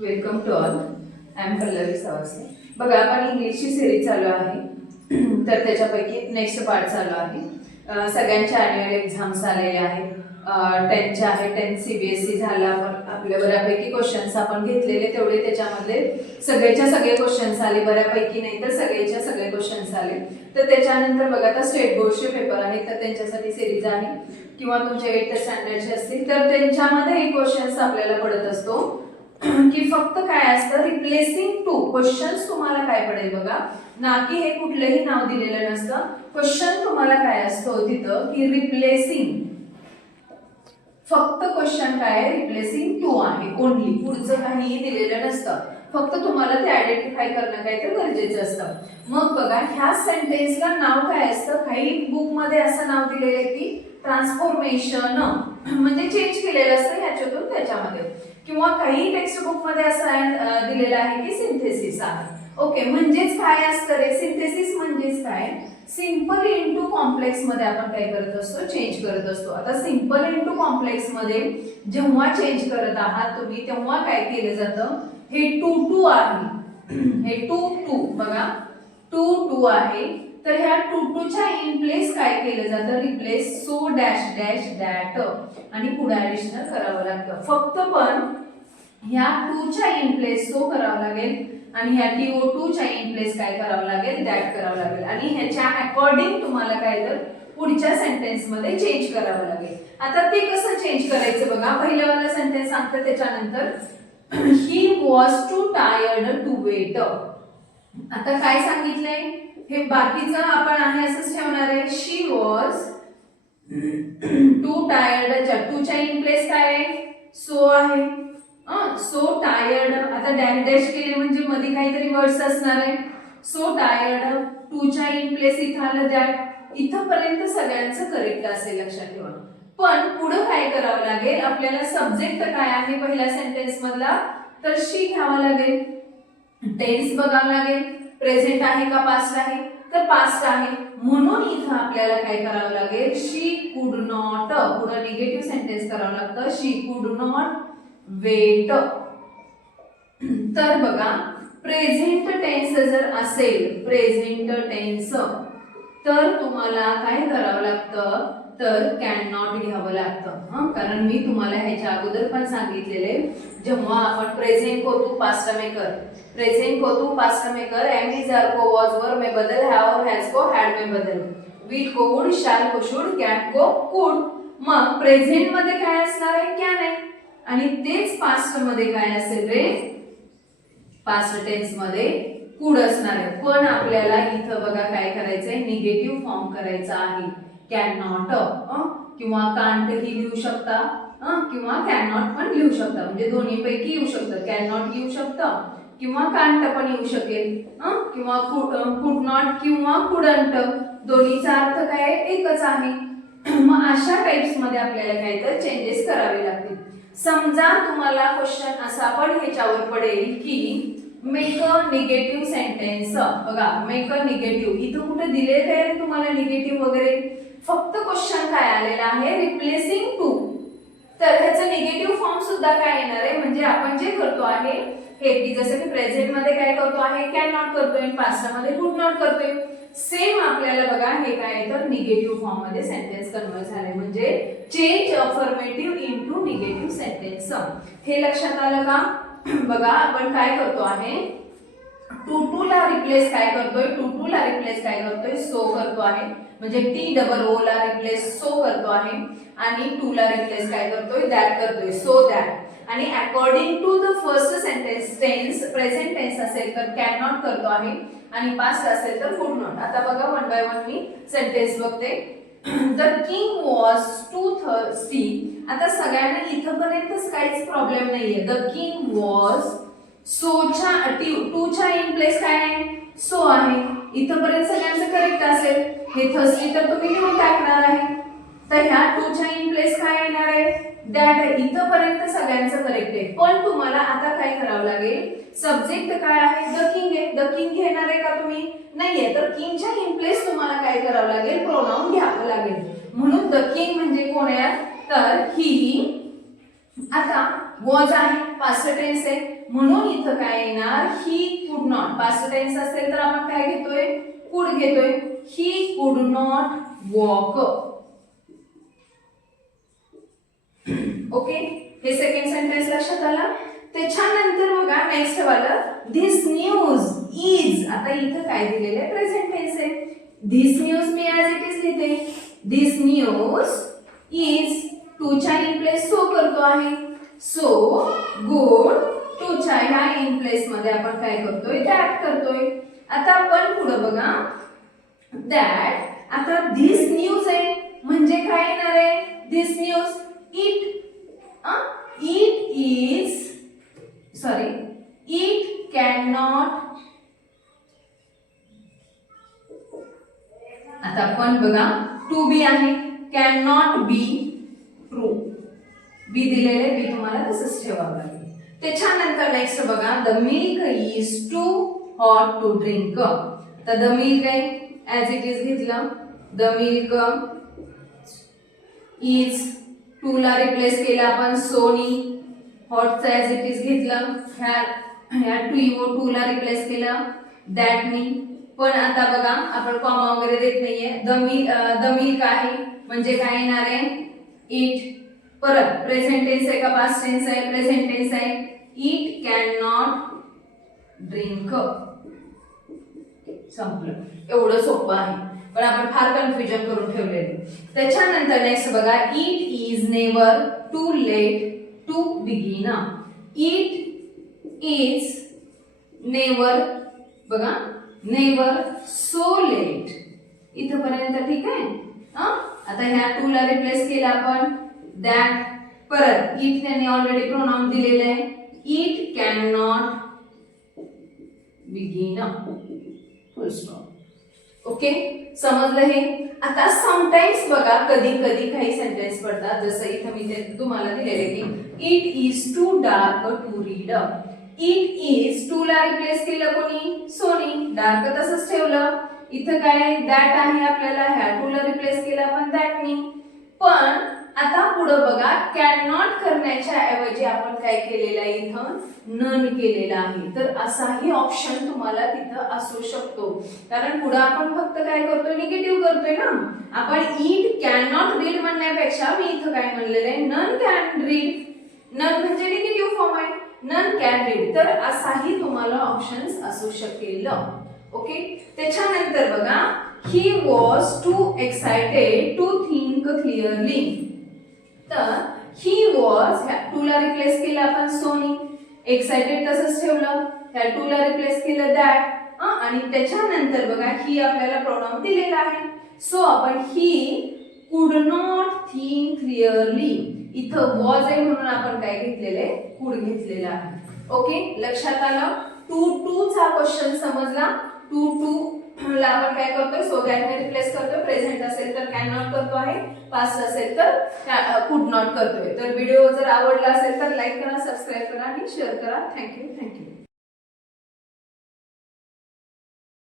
Welcome to all. I am Pallavi Sawase. बघा, आपण इंग्लिशची series चालू आहे. तर त्याच्यापैकी नेक्स्ट पार्ट चालू आहे. सगळ्यांच्या ॲन्युअल एक्झाम्स आलेले आहेत. 10चे आहे, 10 CBSE झाला. आपण आपल्या बऱ्यापैकी क्वेश्चन्स आपण घेतलेले, तेवढे त्याच्यामधले सगळेच्या सगळे क्वेश्चन्स आले, बऱ्यापैकी नाही तर सगळेच्या सगळे क्वेश्चन्स आले. तर त्याच्यानंतर बघा, आता स्टेट बोर्डचे पेपर आहेत, तर त्यांच्यासाठी सिरीज आहे. किंवा तुमचे 8th स्टँडर्डचे असतील तर त्यांच्यामध्ये एक क्वेश्चन्स आपल्याला पडत असतो की फक्त काय असतं, रिप्लेसिंग टू क्वेश्चन्स तुम्हाला काय पडेल बघा, ना की हे कुठलंही नाव दिलेलं नसतं. क्वेश्चन तुम्हाला काय असतो तिथं की रिप्लेसिंग, फक्त क्वेश्चन काय आहे, रिप्लेसिंग टू आहे ओनली, पुढचं काहीही दिलेलं नसतं. फक्त तुम्हाला ते आयडेंटिफाय करणं काय तर गरजेचं असतं. मग बघा, ह्या सेंटेन्सला नाव काय असतं, काही बुक मध्ये असं नाव दिलेलं आहे की ट्रान्सफॉर्मेशन, म्हणजे चेंज केलेलं असतं ह्याच्यातून त्याच्यामध्ये. किंवा काही टेक्स्ट बुक मध्ये असं दिलेलं आहे की सिंथेसिस आहे. ओके, म्हणजेच काय असतं रे सिंथेसिस, म्हणजेच काय, सिंपल इंटू कॉम्प्लेक्स मध्ये आपण काय करत असतो, चेंज करत असतो. आता सिंपल इंटू कॉम्प्लेक्स मध्ये जेव्हा चेंज करत आहात तुम्ही, तेव्हा काय केलं जातं, हे 2 2 आहे, हे 2 2 बघा 2 2 आहे. तर ह्या 2 2 च्या इन प्लेस काय केलं जातं, replace so dash dash that, आणि पुढे ऍडिशनल करावं लागतं. फक्त पण ह्या 2 च्या इन प्लेस सो करावं लागेल, आणि ह्या TO2 च्या इन प्लेस काय करावं लागेल, दॅट करावं लागेल. आणि ह्याच्या अकॉर्डिंग तुम्हाला काय तर पुढच्या सेंटेन्स मध्ये चेंज करावं लागेल. आता ते कसं चेंज करायचं बघा, पहिलं वाला सेंटेन्स सांगतं त्याच्यानंतर he was too tired to wait. आता काय सांगितलंय, हे बाकीचं आपण आहे असंच ठेवणार आहे. शी वॉज टू टायर्ड, टू च्या इन प्लेस काय आहे, सो आहे. सो टायर्ड, आता डॅश डॅश केले म्हणजे मध्ये काहीतरी वर्ड्स असणार आहे. सो टायर्ड, टू च्या इन प्लेस इथं आलं दॅट. इथंपर्यंत सगळ्यांचं करेक्ट असेल, लक्षात ठेवा. पण पुढे काय करावं लागेल, आपल्याला सब्जेक्ट काय आहे पहिल्या सेंटेन्स मधला, तर शी घ्यावा लागेल. टेन्स बघावं लागेल, प्रेझेंट आहे का पास्ट आहे, तर पास्ट आहे. म्हणून इथं आपल्याला काय करावं लागेल, शी कुड नॉट, पुढे निगेटिव्ह सेंटेन्स करावं लागतं, शी कुड नॉट वेट. तर बघा, प्रेझेंट टेन्स जर असेल, प्रेझेंट टेन्स, तर तुम्हाला काय करावं लागतं, तर कॅन नॉट घ्यावं लागतं. कारण मी तुम्हाला ह्याच्या अगोदर पण सांगितलेले, जेव्हा आपण प्रेझेंट को टू पास्ट में कर, प्रेझेंट को टू पास्ट में कर, एम इज आर को वॉज वर में बदल, हैव और हैज को हैड में बदल, विल को वुड, शॅल को शुड, कॅन को कुड. मग प्रेझेंट मध्ये काय असणार आहे, कॅन आहे, आणि तेच पास्ट मध्ये काय असेल रे, पास्ट टेन्स मध्ये कुड असणार आहे. पण आपल्याला इथं बघा काय करायचंय, निगेटिव्ह फॉर्म करायचा आहे. कॅन नॉट किंवा कांट ही लिहू शकता, किंवा कॅन नॉट पण लिहू शकता, म्हणजे दोन्ही पैकी येऊ शकतं. कॅन नॉट येऊ शकतं किंवा कांट पण येऊ शकेल, किंवा कुड नॉट किंवा कुडंट, दोन्हीचा अर्थ काय एकच आहे. मग अशा टाइप्स मध्ये आपल्याला काय तर चेंजेस करावे लागतील. समजा तुम्हाला क्वेश्चन असा पण ह्याच्यावर पडेल की मेक अ निगेटिव्ह सेंटेन्स. बघा, मेक अ निगेटिव्ह, इथं कुठे दिलेलं आहे तुम्हाला निगेटिव्ह वगैरे, फक्त क्वेश्चन काय आलेला आहे, रिप्लेसिंग टू. तर ह्याचं निगेटिव्ह फॉर्म सुद्धा काय येणार आहे, म्हणजे आपण जे करतो आहे हे, की जसं की प्रेझेंट मध्ये काय करतो आहे, कॅन नॉट करतोय, पास्ट मध्ये कुड नॉट करतोय, सेम आपल्याला बघा हे काय तर निगेटिव्ह फॉर्म मध्ये सेंटेन्स कन्वर्ट झाले, म्हणजे change affirmative into negative sentence. हे लक्षात आलं का? बघा, आपण काय करतो आहे, टू टू ला रिप्लेस काय करतोय, टू टू ला रिप्लेस काय करतोय, सो करतो आहे, म्हणजे TOO ला रिप्लेस सो करतो आहे, आणि टू ला रिप्लेस काय करतोय, दॅट करतोय, सो दॅट. आणि according to the first sentence, tense present tense असेल तर कॅन नॉट करतो आहे, आणि पास्ट असेल तर कुड नॉट. आता बघा, वन बाय वन मी सेंटेन्स बघते. The king was too thirsty. आता सगळ्यांना इथपर्यंतच काहीच प्रॉब्लेम नाहीये. द किंग वॉज, सोच्या टू च्या इन प्लेस काय आहे, सो आहे, इथपर्यंत सगळ्यांचं करेक्ट असेल. हे थर्स्टी तर तुम्ही लिहून टाकणार आहे, तर ह्या टू च्या इन प्लेस काय येणार आहे, दॅट. इथपर्यंत सगळ्यांचं करेक्ट आहे. पण तुम्हाला आता काय करावं लागेल, सब्जेक्ट काय आहे, द किंग आहे, द किंग घेणार आहे का तुम्ही, नाहीये, तर किंगच्या इन प्लेस तुम्हाला काय करावं लागेल, प्रोनाउन घ्यावं लागेल. म्हणून द किंग म्हणजे कोण आहे, तर ही. आता वॉज आहे पास्ट टेन्स आहे म्हणून इथं काय येणार he could not past tense असेल तर आपण काय घेतोय कुड घेतोय he could not walk okay हे सेकंड सेंटेन्स लक्षात आलं त्याच्यानंतर बघा नेक्स्ट वाला धिस न्यूज इज आता इथं काय दिलेलं आहे प्रेझेंट टेन्स आहे धिस न्यूज मी ऍज इट इज लिहिते धिस न्यूज इज टूच्या इन प्लेस सो करतो आहे सो गुड टूच्या ह्या इन प्लेस मध्ये आपण काय करतोय दॅट करतोय आता आपण पुढे बघा दॅट आता धिस न्यूज आहे म्हणजे काय येणार आहे this news it it cannot आता आपण बघा टू बी आहे can not be true be दिलेले बी तुम्हाला तसंच ठेवावं लागेल त्याच्यानंतर नेक्स्ट बघा the milk is too hot to drink तर द मिल्क आहे ऍज इट इज घेतलं द मिल्क इज टू ला रिप्लेस केला आपण सोनी हॉटचा ऍज इट इज घेतलं ह्या टू ला रिप्लेस केलं दॅटनी पण आता बघा आपण कॉमा वगैरे देत नाहीये द मिल्क आहे म्हणजे काय येणार आहे इट परत प्रेझेंट टेन्स आहे का पास्ट टेन्स आहे प्रेझेंट टेन्स आहे इट कॅन नॉट ड्रिंक संपलं एवढं सोपं आहे पण आपण फार कन्फ्युजन करून ठेवलेले त्याच्यानंतर नेक्स्ट बघा it is never too late to begin it is never बघा नेवर सो लेट इथपर्यंत ठीक आहे आता ह्या टू ला रिप्लेस केला आपण दॅट परत इट त्यांनी ऑलरेडी प्रोनाउन दिलेले आहे it can not begin full stop okay समजलं हे आता समटाइम्स बघा कधी कधी काही सेंटेन्स पडतात जसं इथं मी ते तुम्हाला दिलेले की it is too dark to read it is too ला रिप्लेस केलं कोणी सोनी डार्क तसंच ठेवलं इथं काय दॅट आहे आपल्याला ह्या टू ला रिप्लेस केलं आपण दॅटनी पण आता पुढे बघा कॅन नॉट करण्याच्या ऐवजी आपण काय केलेलं आहे इथं नन केलेलं आहे तर असाही ऑप्शन तुम्हाला तिथं असू शकतो कारण पुढे आपण फक्त काय करतोय निगेटिव्ह करतोय ना आपण इट कॅन नॉट रीड म्हणण्यापेक्षा मी इथं काय म्हणलेलं आहे नन कॅन रीड नन म्हणजे निगेटिव्ह फॉर्म आहे नन कॅन रीड तर असाही तुम्हाला ऑप्शन्स असू शकेल ओके त्याच्यानंतर बघा he was too excited to think clearly तर ही वॉज ह्या टू ला रिप्लेस केलं आपण सोनी एक्साइटेड तसंच ठेवलं ह्या टू ला रिप्लेस केलं दॅट आणि त्याच्यानंतर बघा ही आपल्याला प्रोनाउन दिलेला आहे सो आपण he could not think clearly इथं वॉज आहे म्हणून आपण काय घेतलेलं आहे कुड घेतलेलं आहे ओके लक्षात आलं टू चा क्वेश्चन समजला टू ला आपण काय करतोय सो दॅट ने रिप्लेस करतोय प्रेझेंट असेल तर कॅन नॉट करतो आहे पास्ट असेल तर कुड नॉट करतोय तर व्हिडिओ जर आवडला असेल तर लाईक करा सबस्क्राईब करा आणि शेअर करा थँक्यू